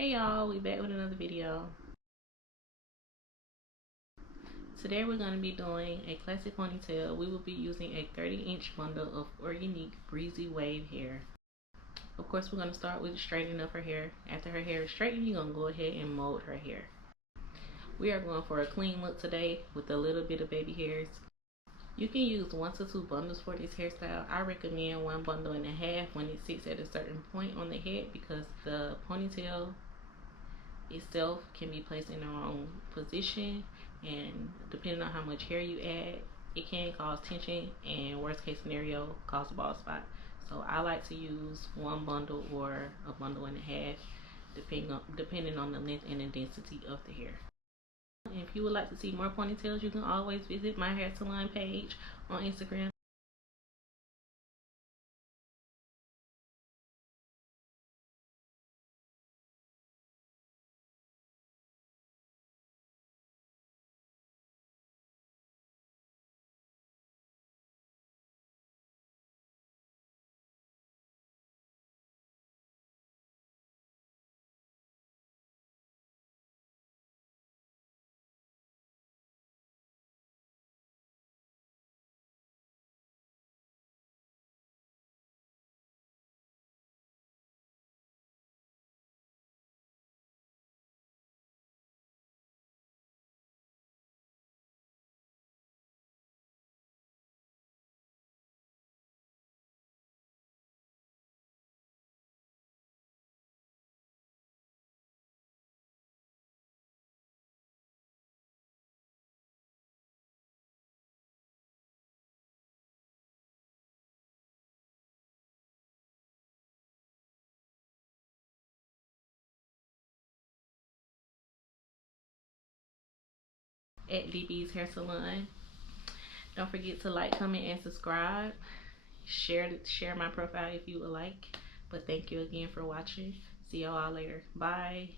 Hey y'all, we back with another video. Today we're going to be doing a classic ponytail. We will be using a 30-inch bundle of organic breezy wave hair. Of course, we're going to start with straightening up her hair. After her hair is straightened, you're going to go ahead and mold her hair. We are going for a clean look today with a little bit of baby hairs. You can use 1 to 2 bundles for this hairstyle. I recommend 1.5 bundles when it sits at a certain point on the head because the ponytail itself can be placed in the wrong position, and depending on how much hair you add, it can cause tension and worst case scenario cause a bald spot. So I like to use 1 bundle or 1.5 bundles depending on the length and the density of the hair. If you would like to see more ponytails, you can always visit my hair salon page on Instagram. At DB's Hair Salon. Don't forget to like, comment, and subscribe. Share my profile if you would like. But thank you again for watching. See y'all later. Bye.